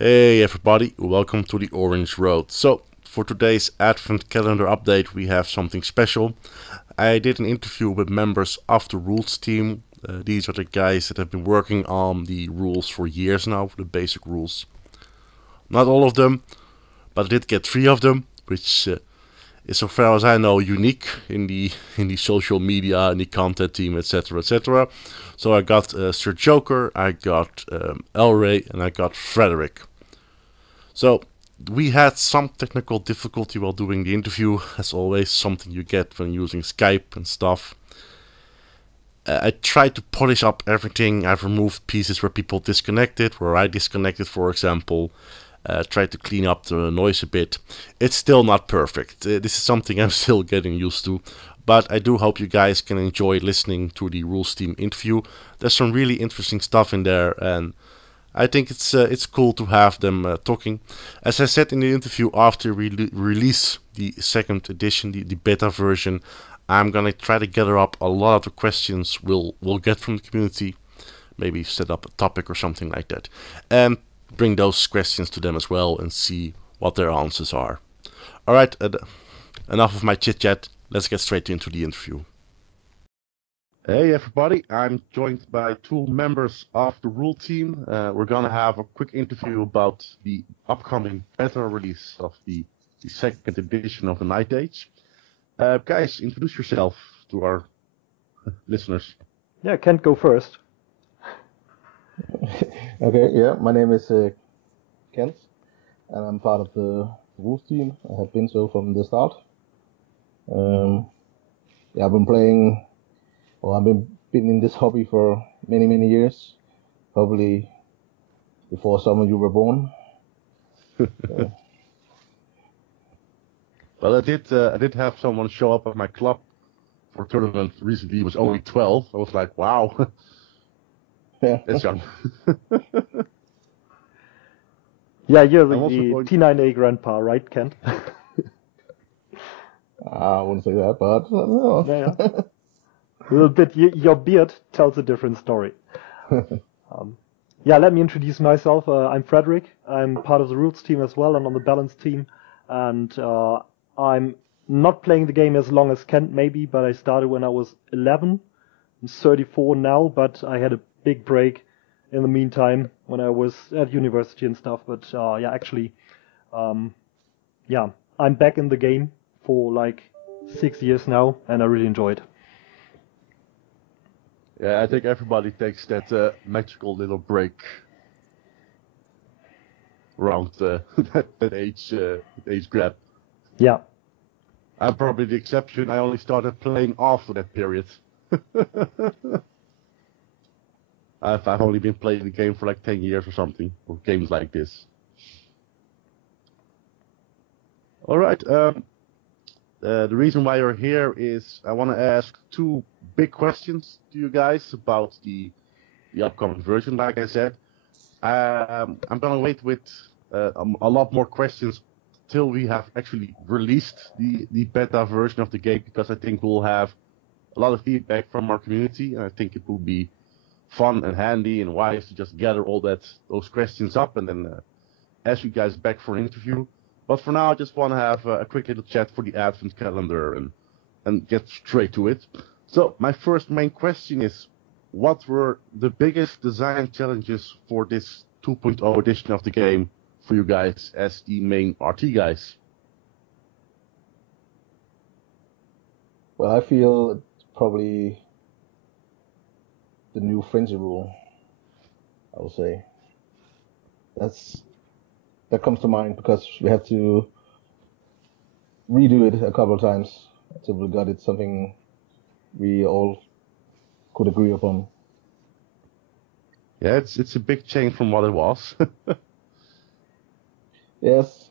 Hey everybody, welcome to the Orange Road. So, for today's Advent Calendar update, we have something special. I did an interview with members of the rules team. These are the guys that have been working on the rules for years now, for the basic rules. Not all of them, but I did get three of them, which is, so far as I know, unique in the social media, in the content team, etc., etc. So I got Sir Joker, I got Ray, and I got Frederick. So we had some technical difficulty while doing the interview, as always, something you get when using Skype and stuff. I tried to polish up everything. I've removed pieces where people disconnected, where I disconnected, for example. Tried to clean up the noise a bit. It's still not perfect. This is something I'm still getting used to. But I do hope you guys can enjoy listening to the Rules Team interview. There's some really interesting stuff in there, and I think it's cool to have them talking. As I said in the interview, after we release the second edition, the beta version, I'm gonna try to gather up a lot of the questions we'll get from the community. Maybe set up a topic or something like that, and bring those questions to them as well and see what their answers are. All right, enough of my chit chat. Let's get straight into the interview. Hey everybody, I'm joined by two members of the rule team. We're gonna have a quick interview about the upcoming beta release of the second edition of the Night Age. Guys, introduce yourself to our listeners. Yeah, Kent, go first. Okay, yeah, my name is Kent, and I'm part of the rules team. I have been so from the start. Yeah, I've been playing. Well, I've been in this hobby for many years, probably before some of you were born. Well, I did have someone show up at my club for a tournament recently. He was only 12. I was like, wow, Yeah, that's young. Yeah, you're the T9A grandpa, right, Kent? I wouldn't say that, but no. Yeah. A little bit. Your beard tells a different story. Yeah, let me introduce myself. I'm Frederick. I'm part of the rules team as well, and on the balance team. And I'm not playing the game as long as Kent, maybe, but I started when I was 11. I'm 34 now, but I had a big break in the meantime when I was at university and stuff. But yeah, actually, yeah, I'm back in the game for like 6 years now, and I really enjoy it. Yeah, I think everybody takes that magical little break around that age grab. Yeah. I'm probably the exception. I only started playing after that period. I've only been playing the game for like 10 years or something, or games like this. All right. The reason why you're here is I want to ask two big questions to you guys about the upcoming version. Like I said, I'm gonna wait with a lot more questions till we have actually released the beta version of the game, because I think we'll have a lot of feedback from our community, and I think it will be fun and handy and wise to just gather all those questions up and then ask you guys back for an interview. But for now, I just want to have a quick little chat for the Advent calendar and get straight to it. So my first main question is, what were the biggest design challenges for this 2.0 edition of the game for you guys as the main RT guys? Well, I feel it's probably the new frenzy rule. I would say that comes to mind because we had to redo it a couple of times until we got it something we all could agree upon. Yeah, it's a big change from what it was. Yes.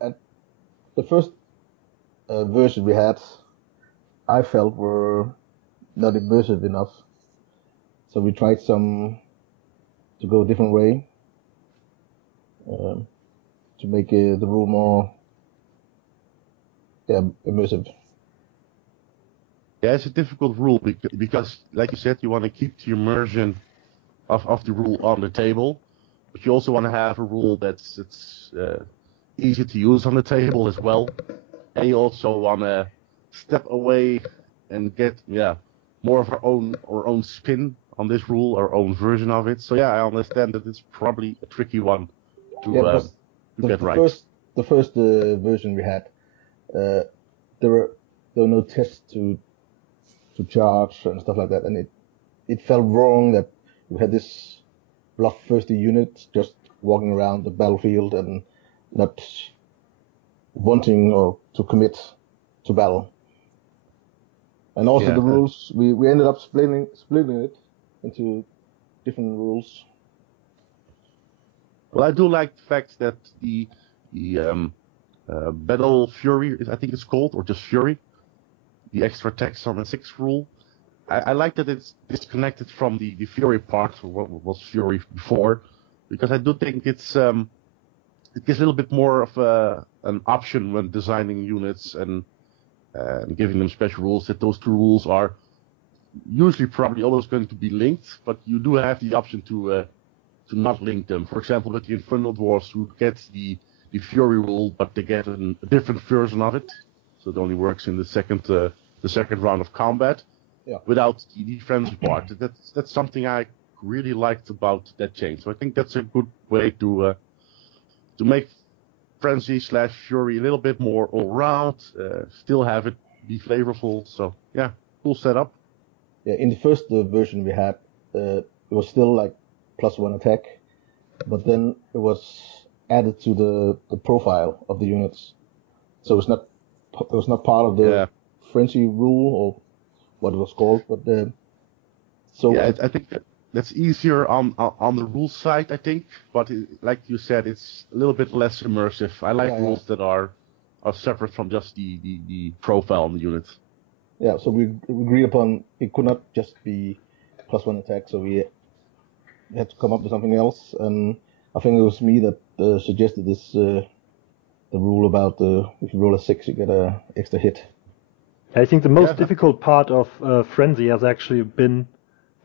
At the first version we had, I felt were not immersive enough. So we tried to go a different way to make the rule more immersive. Yeah, it's a difficult rule because, like you said, you want to keep the immersion of the rule on the table, but you also want to have a rule that's easy to use on the table as well, and you also want to step away and get more of our own spin on this rule, our own version of it. So I understand that it's probably a tricky one to get right. The first version we had, there were no tests to charge and stuff like that, and it felt wrong that we had this bloodthirsty unit just walking around the battlefield and not wanting or to commit to battle. And also the rules, we ended up splitting it into different rules. Well, I do like the fact that the Battle Fury, I think it's called, or just Fury, the extra text on the 6th rule. I like that it's disconnected from the Fury part, or what was Fury before, because I do think it gives a little bit more of an option when designing units and giving them special rules, that those two rules are usually probably always going to be linked, but you do have the option to not link them. For example, with the Infernal Dwarves, who get the Fury rule, but they get a different version of it, so it only works in the second round of combat, without the frenzy part. That's something I really liked about that change. So I think that's a good way to make Frenzy / Fury a little bit more all round, still have it be flavorful. So cool setup. Yeah, in the first version we had, it was still like +1 attack, but then it was added to the profile of the units. So it was not part of the Frenzy rule or what it was called, but I think that's easier on the rules side, I think, but like you said, it's a little bit less immersive. I like rules that are separate from just the profile on the unit. Yeah, so we agreed upon it could not just be +1 attack, so we had to come up with something else, and I think it was me that suggested this the rule about if you roll a 6 you get an extra hit. I think the most difficult part of Frenzy has actually been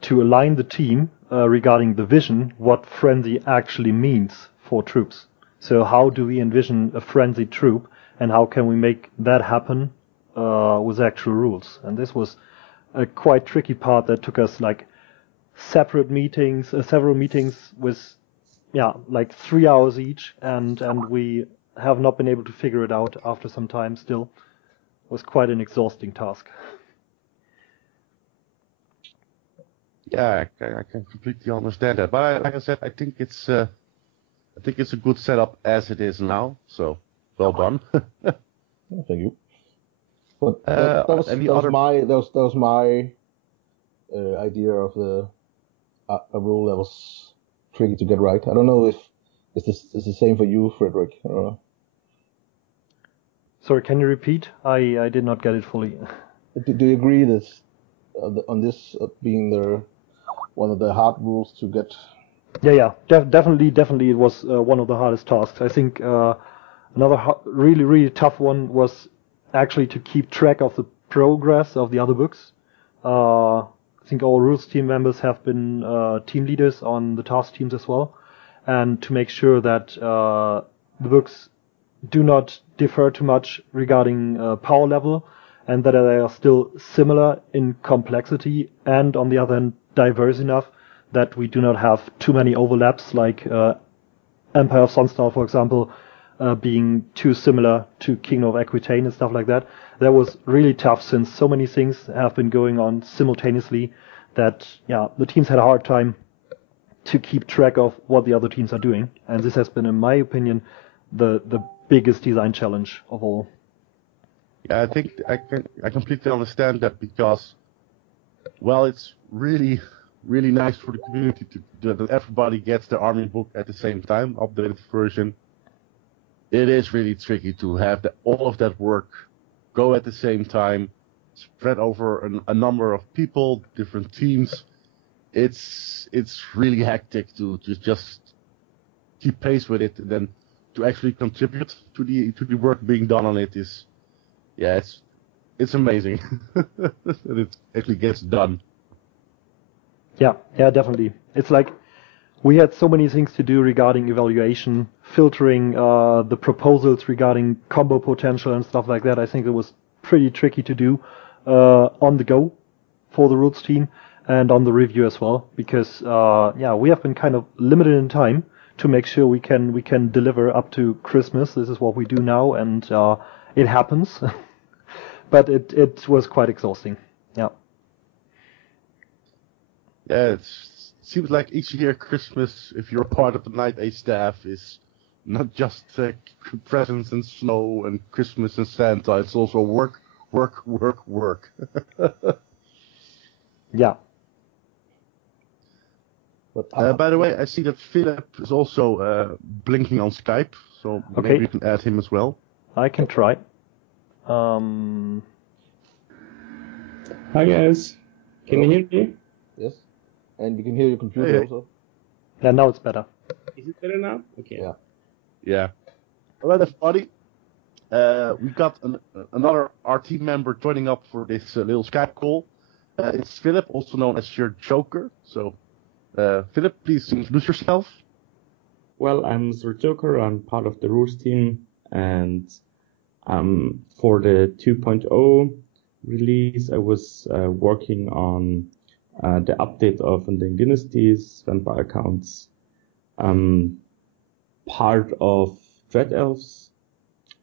to align the team regarding the vision, what Frenzy actually means for troops. So how do we envision a Frenzy troop, and how can we make that happen with actual rules? And this was a quite tricky part that took us like several meetings with like 3 hours each, and we have not been able to figure it out after some time still. It was quite an exhausting task. Yeah, I can completely understand that. But like I said, I think it's a good setup as it is now. So well done. Thank you. But that was my idea of a rule that was tricky to get right. I don't know if it's the same for you, Frederick. Sorry, can you repeat? I did not get it fully. Do you agree that on this being one of the hard rules to get? Yeah, definitely it was one of the hardest tasks. I think another really tough one was actually to keep track of the progress of the other books. I think all rules team members have been team leaders on the task teams as well, and to make sure that the books do not differ too much regarding power level, and that they are still similar in complexity, and on the other hand diverse enough that we do not have too many overlaps, like Empire of Sunstar, for example, being too similar to Kingdom of Aquitaine and stuff like that. That was really tough, since so many things have been going on simultaneously that the teams had a hard time to keep track of what the other teams are doing, and this has been, in my opinion, the biggest design challenge of all. Yeah, I think I completely understand that, because, well, it's really nice for the community that everybody gets the army book at the same time, updated version. It is really tricky to have all of that work go at the same time, spread over a number of people, different teams. It's really hectic to just keep pace with it, and then to actually contribute to the work being done on it is, it's amazing that it actually gets done. Yeah, definitely. It's like we had so many things to do regarding evaluation, filtering the proposals regarding combo potential and stuff like that. I think it was pretty tricky to do on the go for the rules team and on the review as well, because we have been kind of limited in time to make sure we can deliver up to Christmas. This is what we do now, and it happens. But it was quite exhausting. Yeah. Yeah, it seems like each year Christmas, if you're part of the Night A staff, is not just presents and snow and Christmas and Santa. It's also work, work, work, work. Yeah. But By the way, I see that Philip is also blinking on Skype, so Okay. maybe you can add him as well. I can try. Hi guys, can you hear me? yes, and we can hear your computer Hey. also. Yeah, now it's better. Is it better now? Okay. Yeah. Yeah. All right, everybody. We got another our team member joining up for this little Skype call. It's Philip, also known as your Joker. So, Philip, please introduce yourself. Well, I'm Sir Joker. I'm part of the rules team, and for the 2.0 release, I was working on the update of Undying Dynasties, Vampire Counts, part of Dread Elves,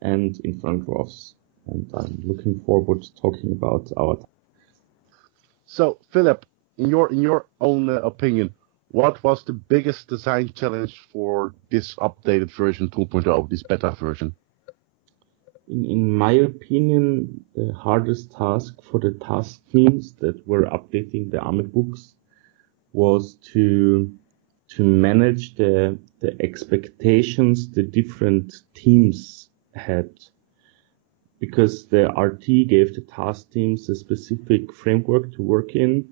and Infernal Dwarfs. And I'm looking forward to talking about our. So, Philip, in your own opinion, what was the biggest design challenge for this updated version 2.0, this beta version? In my opinion, the hardest task for the task teams that were updating the army books was to manage the expectations the different teams had, because the RT gave the task teams a specific framework to work in.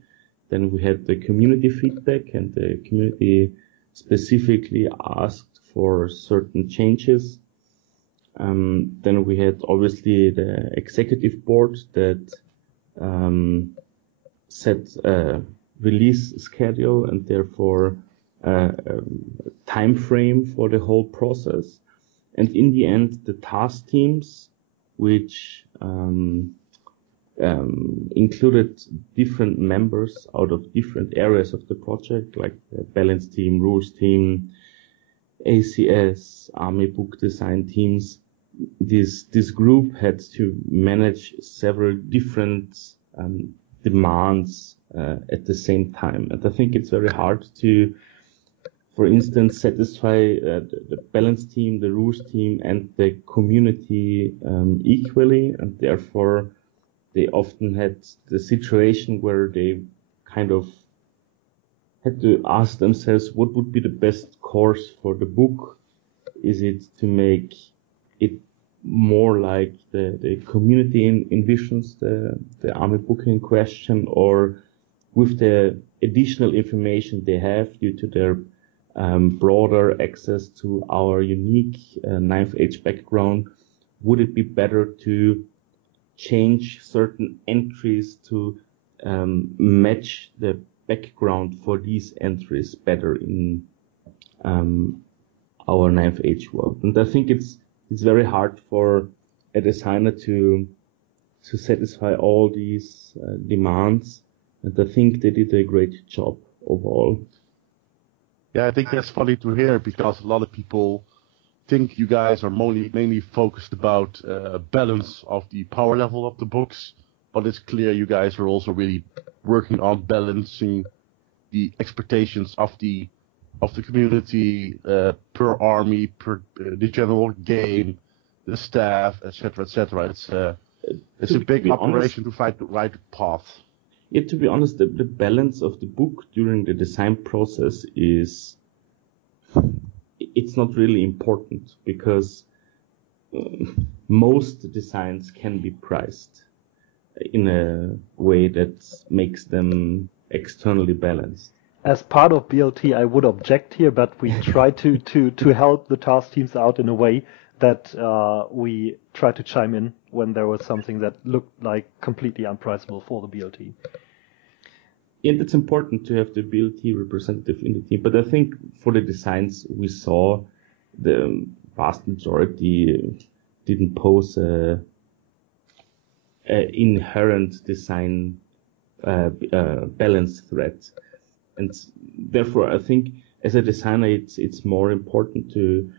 Then we had the community feedback, and the community specifically asked for certain changes. Then we had obviously the executive board that set a release schedule and therefore a time frame for the whole process. And in the end, the task teams, which included different members out of different areas of the project, like the balance team, rules team, ACS, army book design teams. This group had to manage several different demands at the same time. And I think it's very hard to, for instance, satisfy the balance team, the rules team, and the community equally. And therefore, they often had the situation where they kind of had to ask themselves, what would be the best course for the book? Is it to make it more like the community envisions the army book in question, or with the additional information they have due to their broader access to our unique Ninth Age background, would it be better to change certain entries to match the background for these entries better in our Ninth Age world? And I think it's very hard for a designer to satisfy all these demands, and I think they did a great job overall. Yeah, I think that's funny to hear, because a lot of people think you guys are mainly focused about balance of the power level of the books, but it's clear you guys are also really working on balancing the expectations of the community per army, per the general game, the staff, etc., etc. It's a big operation to find the right path. Yeah, to be honest, the balance of the book during the design process it's not really important, because most designs can be priced in a way that makes them externally balanced. As part of BLT, I would object here, but we try to help the task teams out in a way that we try to chime in when there was something that looked like completely unpriceable for the BLT. And it's important to have the ability representative in the team. But I think for the designs we saw, the vast majority didn't pose a inherent design balance threat. And therefore, I think as a designer, it's more important to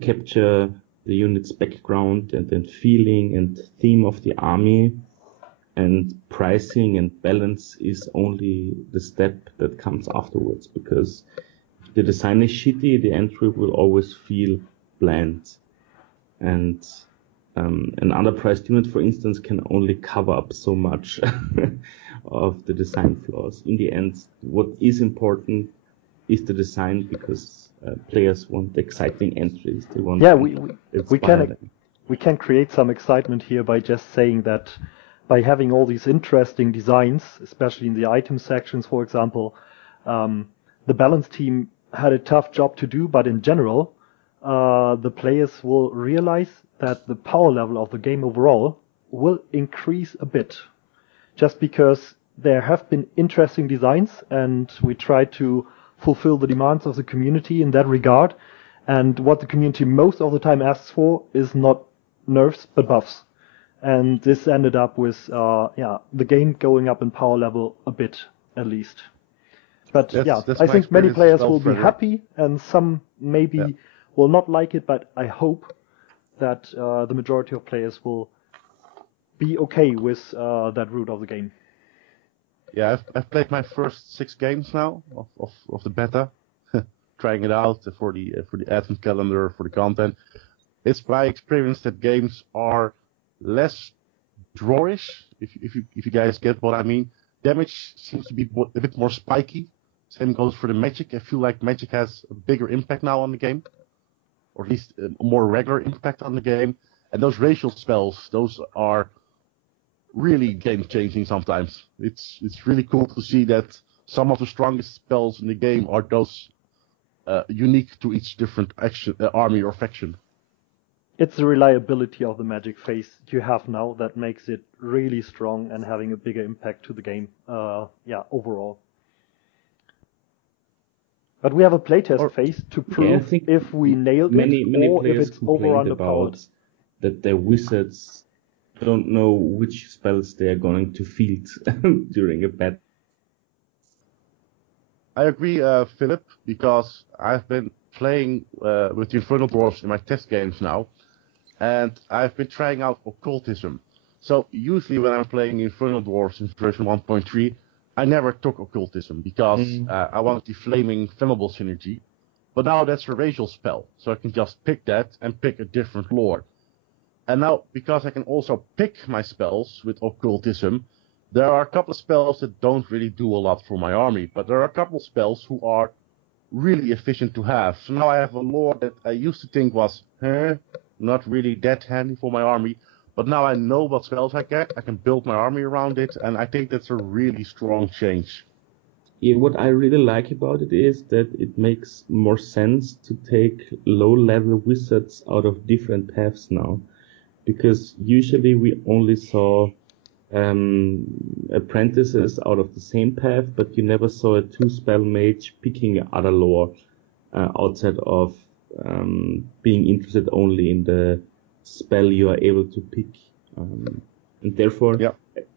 capture the unit's background and then feeling and theme of the army, and pricing and balance is only the step that comes afterwards, because if the design is shitty, the entry will always feel bland. And an underpriced unit, for instance, can only cover up so much of the design flaws. In the end, what is important is the design, because players want exciting entries. They want we can create some excitement here by just saying that by having all these interesting designs, especially in the item sections, for example, the balance team had a tough job to do, but in general, the players will realize that the power level of the game overall will increase a bit, just because there have been interesting designs, and we try to fulfill the demands of the community in that regard. And what the community most of the time asks for is not nerfs but buffs. And this ended up with the game going up in power level a bit, at least. But that's I think many players will be happy, and some maybe will not like it, but I hope that the majority of players will be okay with that route of the game. Yeah, I've played my first 6 games now of the beta, trying it out for the advent calendar, for the content. It's my experience that games are less drawish, if you guys get what I mean. Damage seems to be a bit more spiky. Same goes for the magic. I feel like magic has a bigger impact now on the game, or at least a more regular impact on the game. And those racial spells, those are really game-changing sometimes. It's really cool to see that some of the strongest spells in the game are those unique to each different army or faction. It's the reliability of the magic phase you have now that makes it really strong and having a bigger impact to the game, overall. But we have a playtest phase to prove if we nailed many it or if players it's over underpowered. That their wizards don't know which spells they are going to field during a battle. I agree, Philip, because I've been playing with the Infernal Dwarves in my test games now, and I've been trying out occultism. So usually when I'm playing Infernal Dwarves in version 1.3, I never took occultism because I wanted the flaming flammable synergy. But now that's a racial spell, so I can just pick that and pick a different lord. And now, because I can also pick my spells with occultism, there are a couple of spells that don't really do a lot for my army, but there are a couple of spells who are really efficient to have. So now I have a lord that I used to think was not really that handy for my army, but now I know what spells I get, I can build my army around it, and I think that's a really strong change. Yeah, what I really like about it is that it makes more sense to take low-level wizards out of different paths now. Because usually we only saw apprentices out of the same path, but you never saw a 2-spell mage picking other lore outside of being interested only in the spell you are able to pick. And therefore,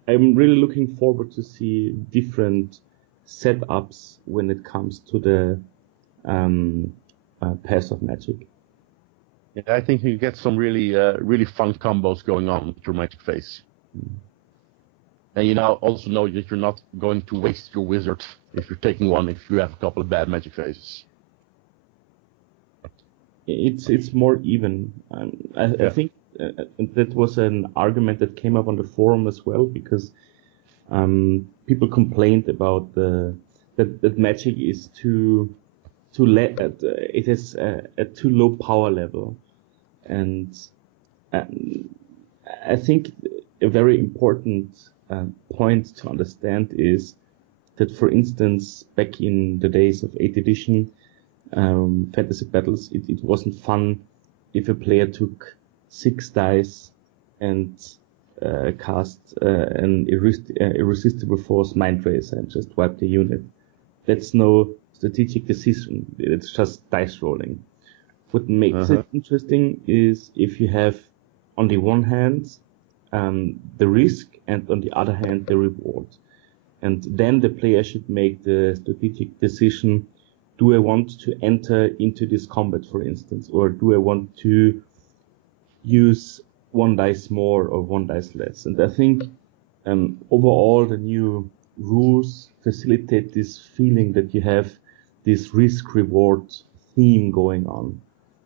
I'm really looking forward to see different setups when it comes to the path of magic. Yeah, I think you get some really fun combos going on with your magic phase. And you now also know that you're not going to waste your wizard if you're taking one if you have a couple of bad magic phases. It's more even. I think that was an argument that came up on the forum as well, because people complained about that magic is it has a too low power level. And I think a very important point to understand is that, for instance, back in the days of 8th edition fantasy battles, it wasn't fun if a player took 6 dice and cast an irresistible force mind tracer and just wipe the unit. That's no strategic decision. It's just dice rolling. What makes it interesting is if you have, on the one hand, the risk, and on the other hand, the reward. And then the player should make the strategic decision: do I want to enter into this combat, for instance, or do I want to use one dice more or one dice less? And I think overall the new rules facilitate this feeling that you have this risk-reward theme going on.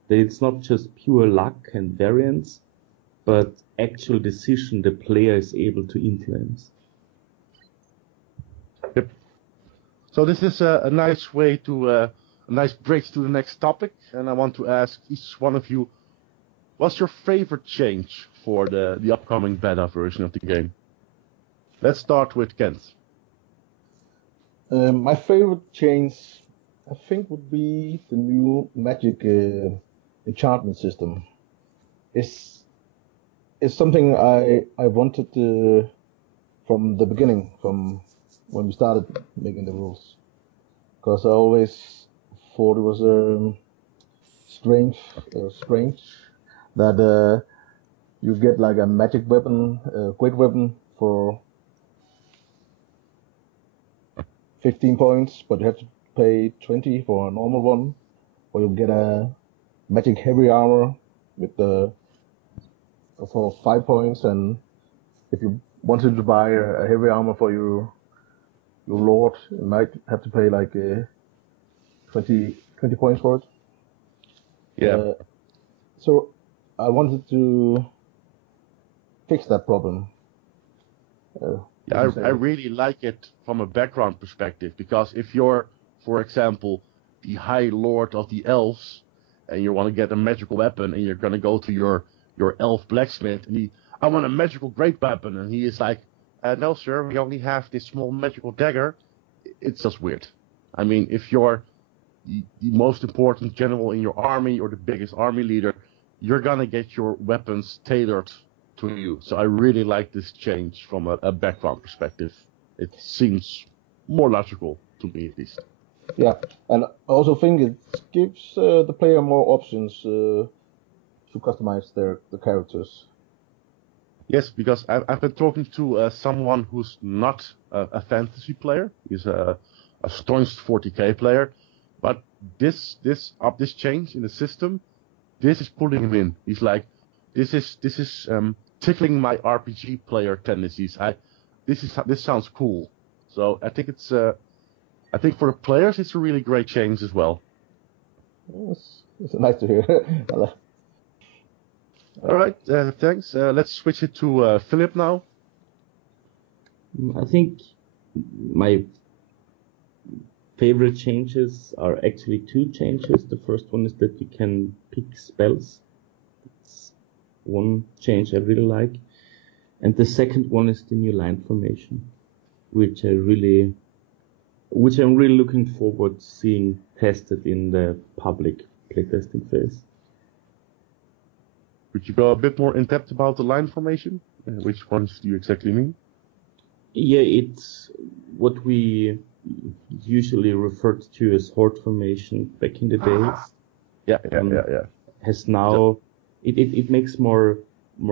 That it's not just pure luck and variance, but actual decision the player is able to influence. Yep. So this is a nice way to, a nice bridge to the next topic, and I want to ask each one of you, what's your favorite change for the upcoming beta version of the game? Let's start with Kent. My favorite change, I think, would be the new magic enchantment system. It's something I wanted from the beginning, from when we started making the rules, because I always thought it was strange that you get like a magic weapon, a great weapon for 15 points, but you have to pay 20 for a normal one, or you get a magic heavy armor with for 5 points, and if you wanted to buy a heavy armor for your lord, you might have to pay like 20 points for it. Yeah. So I wanted to fix that problem. I really like it from a background perspective, because if you're, for example, the High Lord of the Elves, and you want to get a magical weapon, and you're going to go to your elf blacksmith, and I want a magical great weapon, and he is like, no sir, we only have this small magical dagger. It's just weird. I mean, if you're the most important general in your army, or the biggest army leader, you're going to get your weapons tailored to you. So I really like this change from a background perspective. It seems more logical to me, at least. Yeah, and I also think it gives the player more options to customize the characters. Yes, because I've been talking to someone who's not a fantasy player. He's a staunch 40k player, but this change in the system, this is pulling him in. He's like, this is tickling my RPG player tendencies. This sounds cool. So I think I think for the players it's a really great change as well. It's nice to hear. All right, thanks. Let's switch it to Philip now. I think my favorite changes are actually two changes. The first one is that you can pick spells. It's one change I really like. And the second one is the new line formation, which I'm really looking forward to seeing tested in the public playtesting phase. Could you go a bit more in depth about the line formation? Which ones do you exactly mean? Yeah, it's what we usually referred to as horde formation back in the days. Yeah. Has now it makes more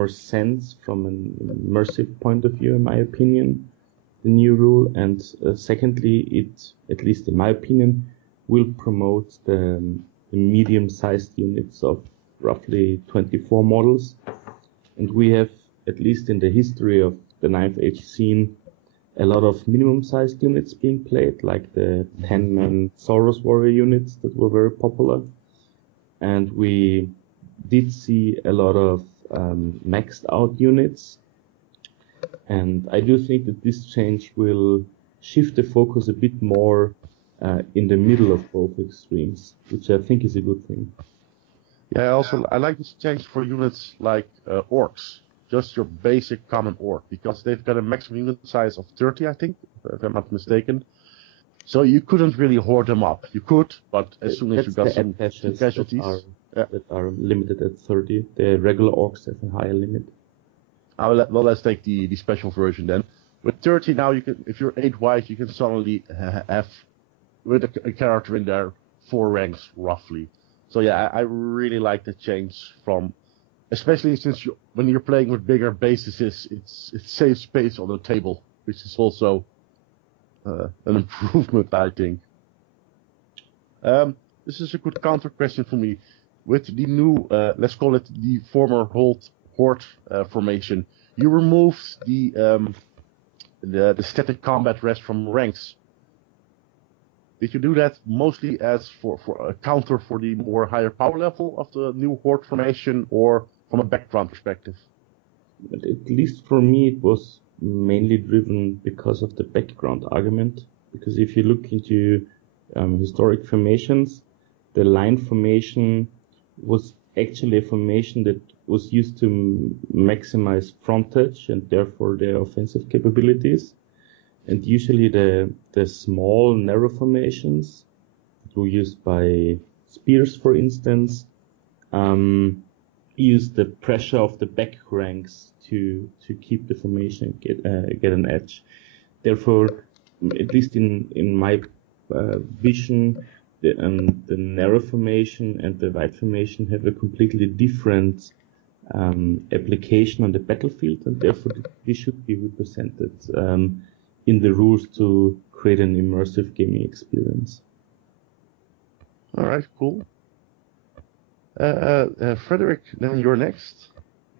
sense from an immersive point of view, in my opinion, the new rule. And secondly, it, at least in my opinion, will promote the medium-sized units of roughly 24 models. And we have, at least in the history of the Ninth Age scene, a lot of minimum-sized units being played, like the 10-man Saurus warrior units that were very popular. And we did see a lot of maxed out units. And I do think that this change will shift the focus a bit more in the middle of both extremes, which I think is a good thing. Yeah, I like this change for units like orcs, just your basic common orc, because they've got a maximum unit size of 30, I think, if I'm not mistaken. So you couldn't really hoard them up. You could, but as soon as you got some casualties that are limited at 30, the regular orcs have a higher limit. Well, let's take the special version then. With 30 now, you can, if you're 8 white, you can suddenly have with a character in there 4 ranks roughly. So yeah, I really like the change from, especially since when you're playing with bigger bases, it saves space on the table, which is also an improvement, I think. This is a good counter question for me. With the new, let's call it the former Horde formation, you removed the static combat rest from ranks. Did you do that mostly as for a counter for the more higher power level of the new Horde formation, or from a background perspective? But at least for me, it was mainly driven because of the background argument. Because if you look into historic formations, the line formation was actually a formation that was used to maximize frontage and therefore their offensive capabilities. And usually the small, narrow formations that were used by spears, for instance, use the pressure of the back ranks to keep the formation get an edge. Therefore, at least in my vision, the narrow formation and the wide formation have a completely different application on the battlefield, and therefore they should be represented in the rules to create an immersive gaming experience. All right, cool. Frederick, then you're next.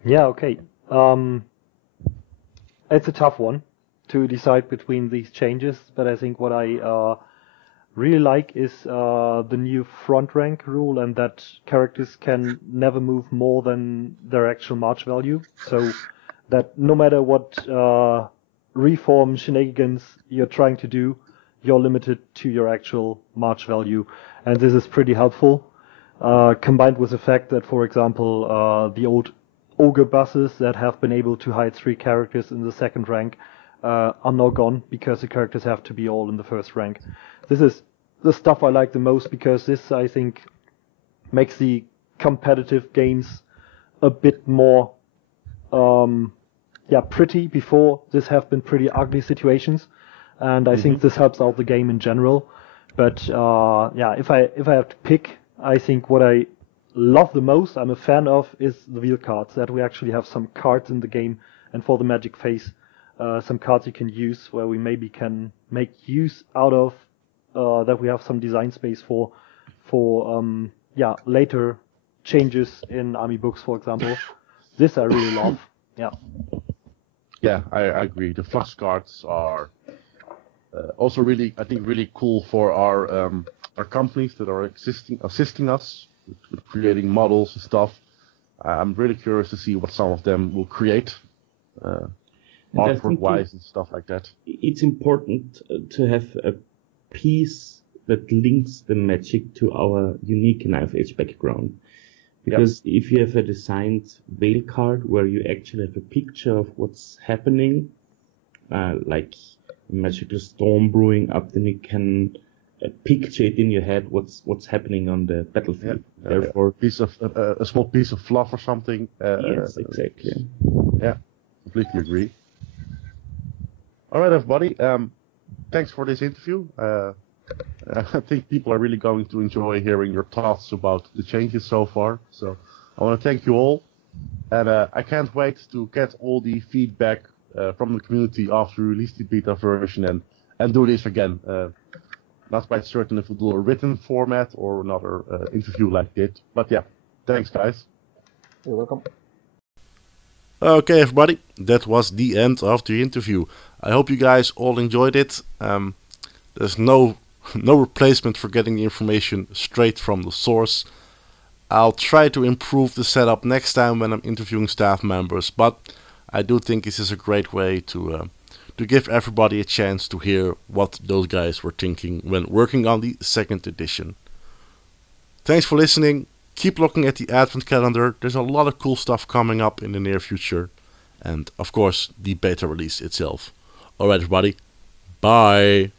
Yeah, okay. It's a tough one to decide between these changes, but I think what I really like is the new front rank rule, and that characters can never move more than their actual march value. So that no matter what reform shenanigans you're trying to do, you're limited to your actual march value, and this is pretty helpful. Combined with the fact that, for example, the old ogre buses that have been able to hide 3 characters in the second rank are now gone, because the characters have to be all in the first rank. This is the stuff I like the most, because this, I think, makes the competitive games a bit more pretty. Before, this have been pretty ugly situations, and I think this helps out the game in general. But if I have to pick, I think what I love the most, I'm a fan of, is the wheel cards, that we actually have some cards in the game, and for the magic phase, some cards you can use where we maybe can make use out of that we have some design space for later changes in army books, for example. This I really love. Yeah, I agree. The flux cards are also really, I think, really cool for our companies that are assisting us with creating models and stuff. I'm really curious to see what some of them will create, artwork-wise and stuff like that. It's important to have a piece that links the magic to our unique Knife Edge background. Because if you have a designed veil card where you actually have a picture of what's happening, like a magical storm brewing up, then you can picture it in your head what's happening on the battlefield. Therefore, a small piece of fluff or something. Yes, exactly. Yeah, completely agree. All right, everybody. Thanks for this interview. I think people are really going to enjoy hearing your thoughts about the changes so far. So I want to thank you all. And I can't wait to get all the feedback from the community after we release the beta version and do this again. Not quite certain if we'll do a written format or another interview like this. But yeah, thanks guys. You're welcome. Okay, everybody, that was the end of the interview. I hope you guys all enjoyed it. There's no replacement for getting the information straight from the source. I'll try to improve the setup next time when I'm interviewing staff members, but I do think this is a great way to give everybody a chance to hear what those guys were thinking when working on the second edition. Thanks for listening. Keep looking at the advent calendar. There's a lot of cool stuff coming up in the near future. And of course, the beta release itself. Alright everybody, bye!